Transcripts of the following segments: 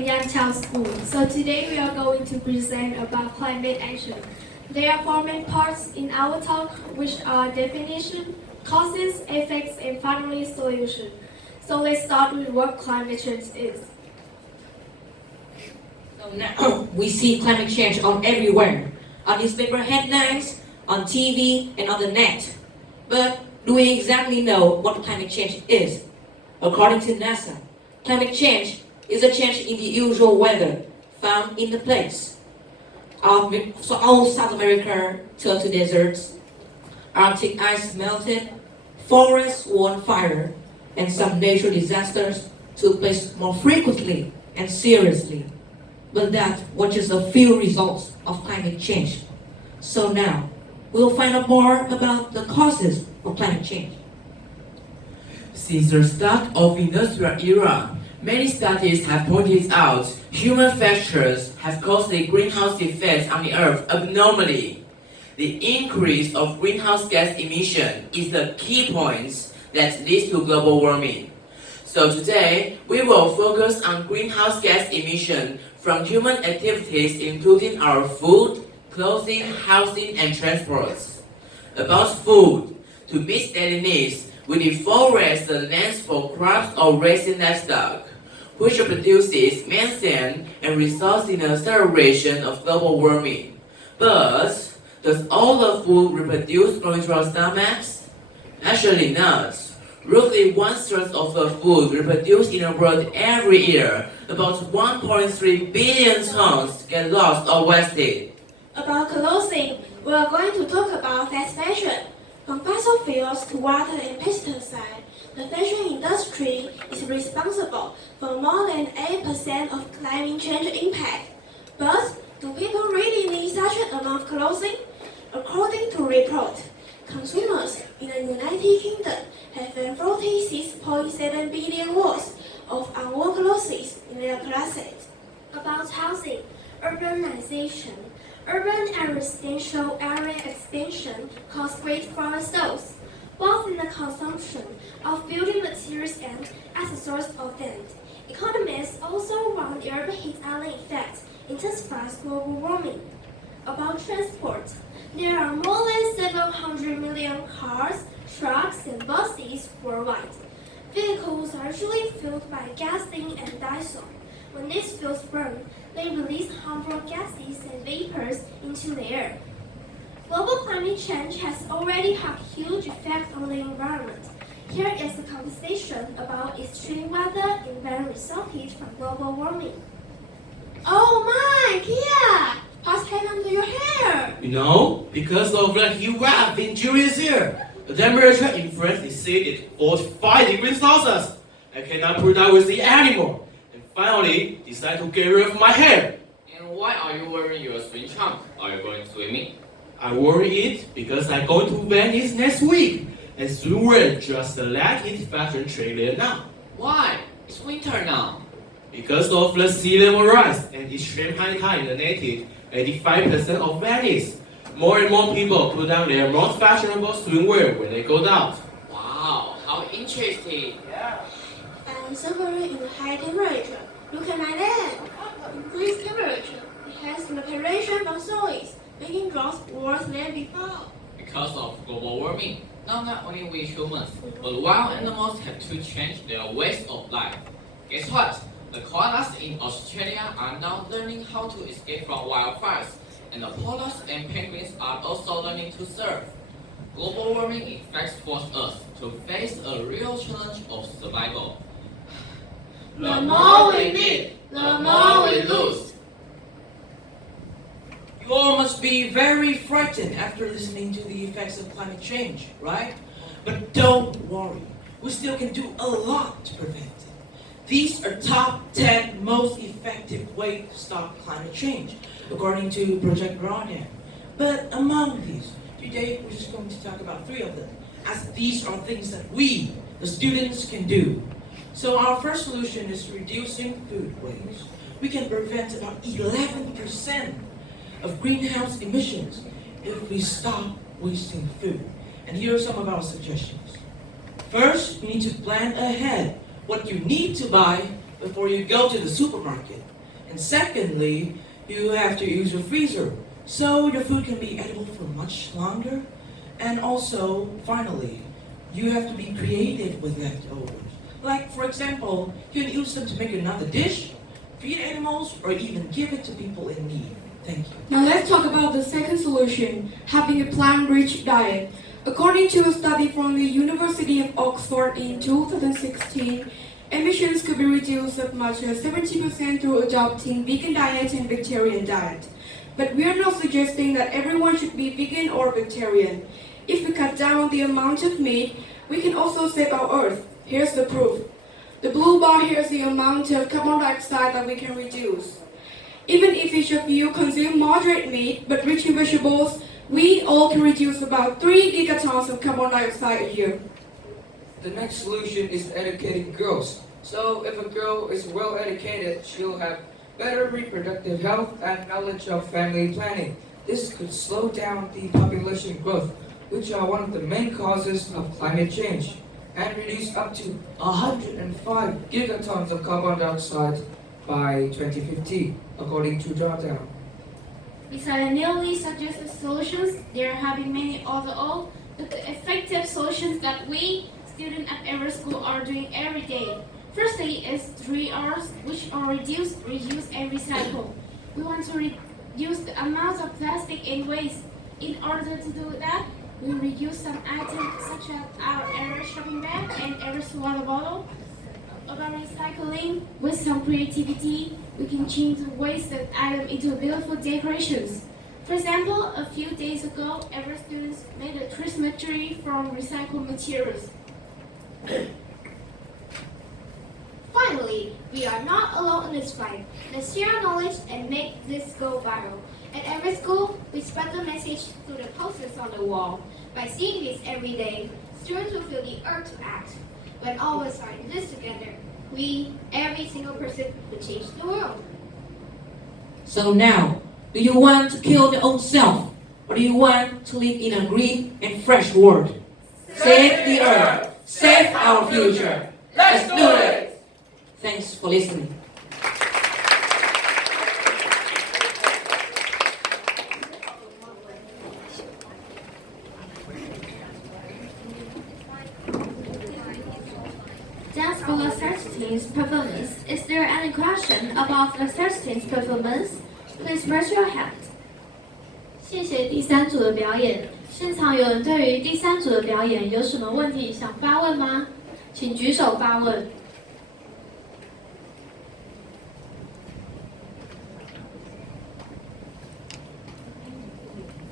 in Yanchao School. So today we are going to present about climate action. There are four main parts in our talk, which are definition, causes, effects, and finally solution. So let's start with what climate change is. So now we see climate change on everywhere, on newspaper headlines, on TV, and on the net. But do we exactly know what climate change is? According to NASA, climate change is a change in the usual weather found in the place. So all South America turned to deserts, Arctic ice melted, forests were on fire, and some natural disasters took place more frequently and seriously. But that was just a few results of climate change. So now, we'll find out more about the causes of climate change. Since the start of the industrial era, many studies have pointed out human factors have caused the greenhouse effects on the Earth abnormally. The increase of greenhouse gas emission is the key point that leads to global warming. So today, we will focus on greenhouse gas emission from human activities including our food, clothing, housing, and transports. About food, to meet daily needs, we deforest the lands for crops or raising livestock, which produces methane and results in a acceleration of global warming. But does all the food we produce go into our stomachs? Actually not. Roughly one-third of the food we produce in the world every year, about 1.3 billion tons, get lost or wasted. About clothing, we are going to talk about fast fashion. From fossil fuels to water and pesticide, the fashion industry is responsible for more than 8% of climate change impact. But do people really need such an amount of clothing? According to report, consumers in the United Kingdom have 46.7 billion worth of unworn clothes in their closets. About housing, urbanization. Urban and residential area expansion cause great forest loss, both in the consumption of building materials and as a source of land. Economists also warn the urban heat island effect intensifies global warming. About transport, there are more than 700 million cars, trucks, and buses worldwide. Vehicles are usually fueled by gasoline and diesel. When these fuels burn, they release harmful gases and vapors into the air. Global climate change has already had huge effects on the environment. Here is a conversation about extreme weather and when resulted from global warming. Oh my, Kia! What's happened to your hair? You know, because of the heat wave in June this year, the temperature in France exceeded 45 degrees Celsius. I cannot put up with it anymore, and finally decided to get rid of my hair. And why are you wearing your swim trunk? Are you going swimming? I wore it because I'm going to Venice next week, and swimwear just the latest fashion trend there now. Why? It's winter now. Because of the sea level rise and extreme high tide in the native 85% of Venice, more and more people put on their most fashionable swimwear when they go out. Wow, how interesting. I'm suffering in high temperature. Look at my leg. Increased temperature enhances preparation for soils, making droughts worse than before. Because of global warming, now not only we humans, but wild animals have to change their ways of life. Guess what? The koalas in Australia are now learning how to escape from wildfires, and the polar and penguins are also learning to surf. Global warming effects force us to face a real challenge of survival. The more we need, the more we lose. You all must be very frightened after listening to the effects of climate change, right? But don't worry, we still can do a lot to prevent it. These are top 10 most effective ways to stop climate change, according to Project Rodan. But among these, today we're just going to talk about 3 of them, as these are things that we, the students, can do. So our first solution is reducing food waste. We can prevent about 11% of greenhouse emissions if we stop wasting food. And here are some of our suggestions. First, you need to plan ahead what you need to buy before you go to the supermarket. And secondly, you have to use your freezer so your food can be edible for much longer. And also, finally, you have to be creative with leftovers. Like, for example, you can use them to make another dish, feed animals, or even give it to people in need. Thank you. Now let's talk about the second solution, having a plant-rich diet. According to a study from the University of Oxford in 2016, emissions could be reduced as much as 70% through adopting vegan diet and vegetarian diet. But we are not suggesting that everyone should be vegan or vegetarian. If we cut down the amount of meat, we can also save our earth. Here's the proof. The blue bar here is the amount of carbon dioxide that we can reduce. Even if each of you consume moderate meat but rich in vegetables, we all can reduce about 3 gigatons of carbon dioxide a year. The next solution is educating girls. So if a girl is well educated, she'll have better reproductive health and knowledge of family planning. This could slow down the population growth, which are one of the main causes of climate change, and reduce up to 105 gigatons of carbon dioxide by 2050, according to Drawdown. Besides newly suggested solutions, there have been many other but the effective solutions that we, students at Everest School, are doing every day. Firstly is 3 R's, which are reduce, reuse, and recycle. We want to reduce the amount of plastic and waste. In order to do that, we reuse some items such as our Everest shopping bag and Everest water bottle. About recycling, with some creativity, we can change the wasted item into beautiful decorations. For example, a few days ago, Everest students made a Christmas tree from recycled materials. Finally, we are not alone in this fight. Let's share our knowledge and make this go viral. At every school, we spread the message through the posters on the wall. By seeing this every day, students will feel the urge to act. When all of us are in this together, we, every single person, will change the world. So now, do you want to kill your own self? Or do you want to live in a green and fresh world? Save the earth! Save our future! Let's do it! Thanks for listening. That's for the search team's performance. Is there any question about the search team's performance? Please raise your hand. 谢谢第三组的表演。现场有人对于第三组的表演有什么问题想发问吗？请举手发问。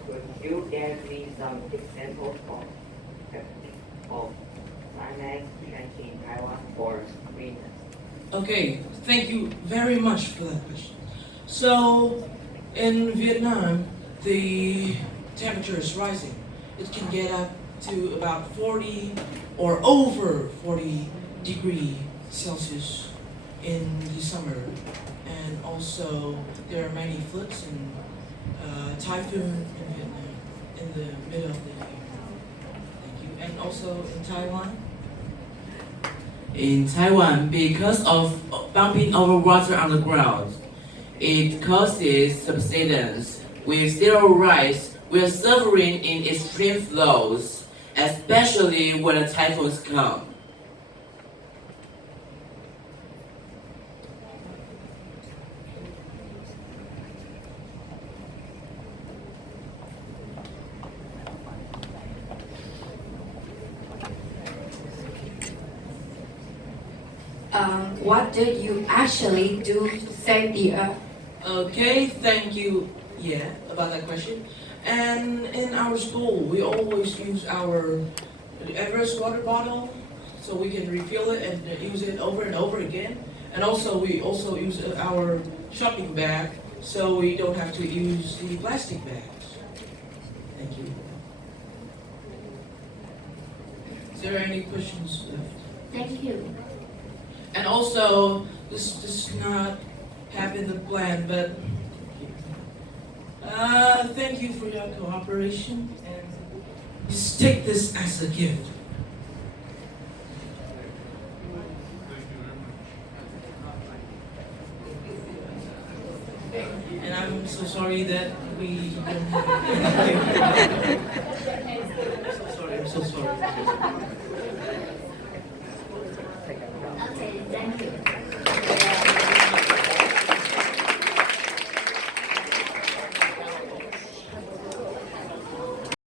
Could you give me some examples of climate change in Taiwan or Greenland? Okay, thank you very much for that question. So, in Vietnam, the temperature is rising. It can get up to about 40 or over 40 degrees Celsius in the summer. And also, there are many floods and typhoon in Vietnam in the middle of the year. Thank you. And also in Taiwan. In Taiwan, because of bumping over water on the ground, it causes subsidence. With zero rise, we are suffering in extreme flows, especially when the typhoons come. What did you actually do to save the earth? Okay, thank you, about that question. And in our school, we always use our Everest water bottle so we can refill it and use it over and over again. And also, we also use our shopping bag so we don't have to use the plastic bags. Thank you. Is there any questions left? Thank you. And also, this does not have in the plan, but thank you for your cooperation, and just take this as a gift. And I'm so sorry that we